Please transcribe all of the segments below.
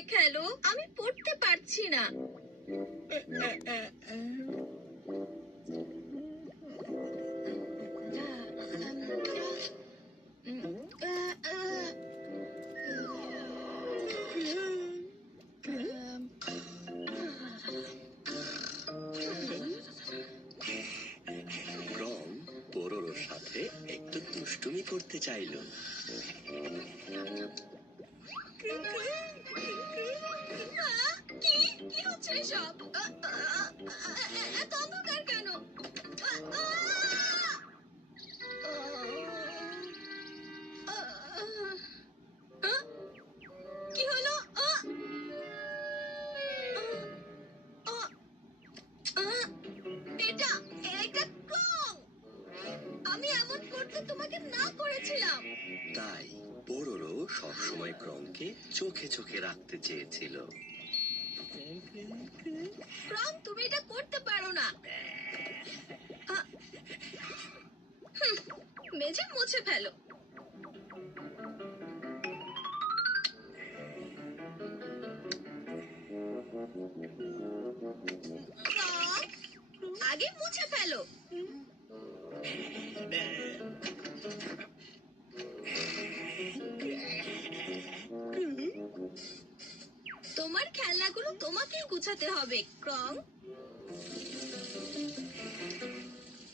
করে খেলো, আমি পড়তে পারছি না। ক্রং পোরোর সাথে একটু দুষ্টুমি করতে চাইল। কি কি হচ্ছে এসব? এত অন্ধকার কেন? কি হলো? এটা এটা ক্রং! আমি এমন করতে তোমাকে না করেছিলাম। তাই পোরোরও সবসময় ক্রংকে চোখে চোখে রাখতে চেয়েছিল। ক্রং, তুমি এটা করতে পারো না। মেঝে মুছে ফেলো। ক্রং, আগে মুছে ফেলো। তোমার খেলনাগুলো তোমাকেই গুছাতে হবে, ক্রং।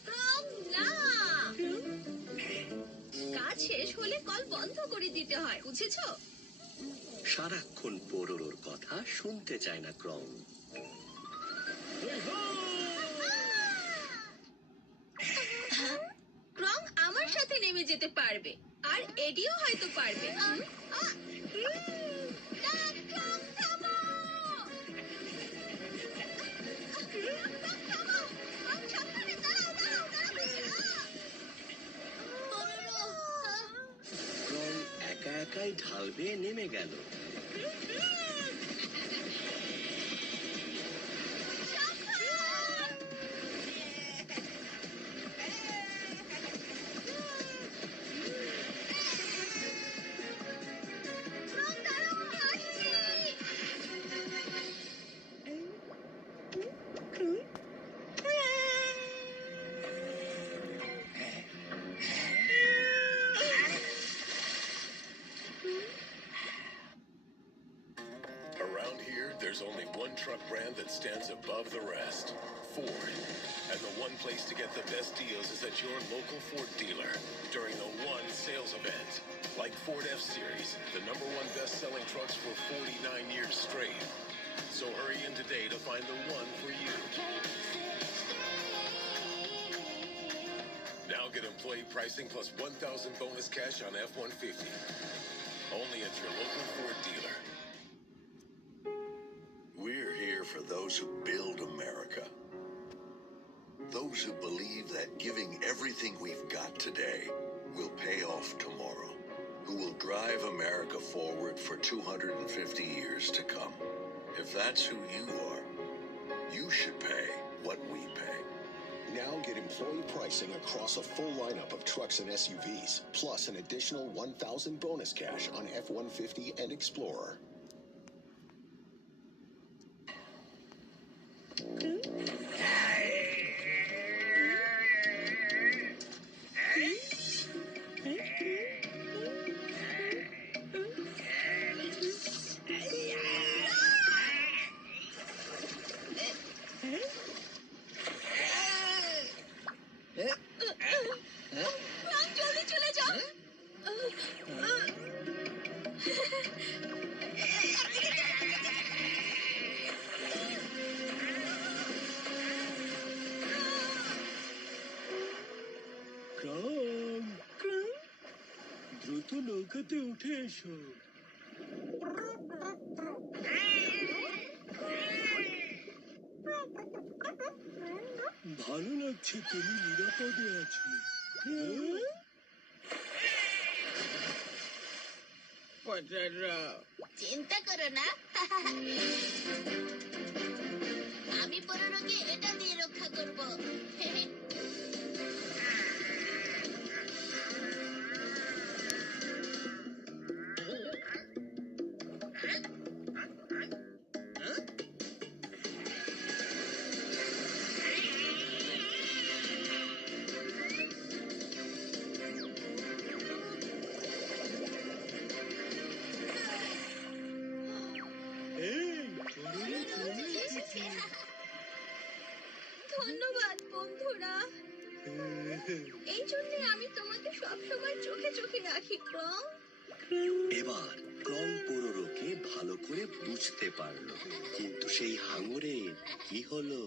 ক্রং, না! কাজ শেষ হলে কল বন্ধ করে দিতে হয়, বুঝেছো? সারাক্ষণ পোরোর কথা শুনতে চায় না ক্রং। ক্রং আমার সাথে নেমে যেতে পারবে, আর এডিও হয়তো পারবে। না, ক্রং, থামো! ক্রং, থামো! ক্রং, সাবধানে, দাঁড়াও, দাঁড়াও, দাঁড়াও! ক্রং একা একাই ঢাল বেয়ে নেমে গেল। সাবধান! ক্রং, দাঁড়াও, আমি আসছি! Around here, there's only one truck brand that stands above the rest. Ford. And the one place to get the best deals is at your local Ford dealer during the One sales event. Like Ford F-Series, the #1 best-selling trucks for 49 years straight. So hurry in today to find the one for you. Now get employee pricing plus 1,000 bonus cash on F-150. Only at your local Ford dealer. We're here for those who build America. Those who believe that giving everything we've got today will pay off tomorrow. Who will drive America forward for 250 years to come. If that's who you are, you should pay what we pay. Now get employee pricing across a full lineup of trucks and SUVs, plus an additional 1,000 bonus cash on F-150 and Explorer. ক্রং, জলদি চলে যাও। ক্রং, ক্রং, দ্রুত নৌকাতে উঠে এসো। ভালো লাগছে তুমি নিরাপদে আছো। চিন্তা করো না, আমি পোরোরোকে এটা দিয়ে রক্ষা করব। পেরেছি। ধন্যবাদ বন্ধুরা। এই জন্য আমি তোমাকে সবসময় চোখে চোখে রাখি ক্রং। এবার ক্রং পোরোরোকে ভালো করে বুঝতে পারলো, কিন্তু সেই হাঙরের কি হলো?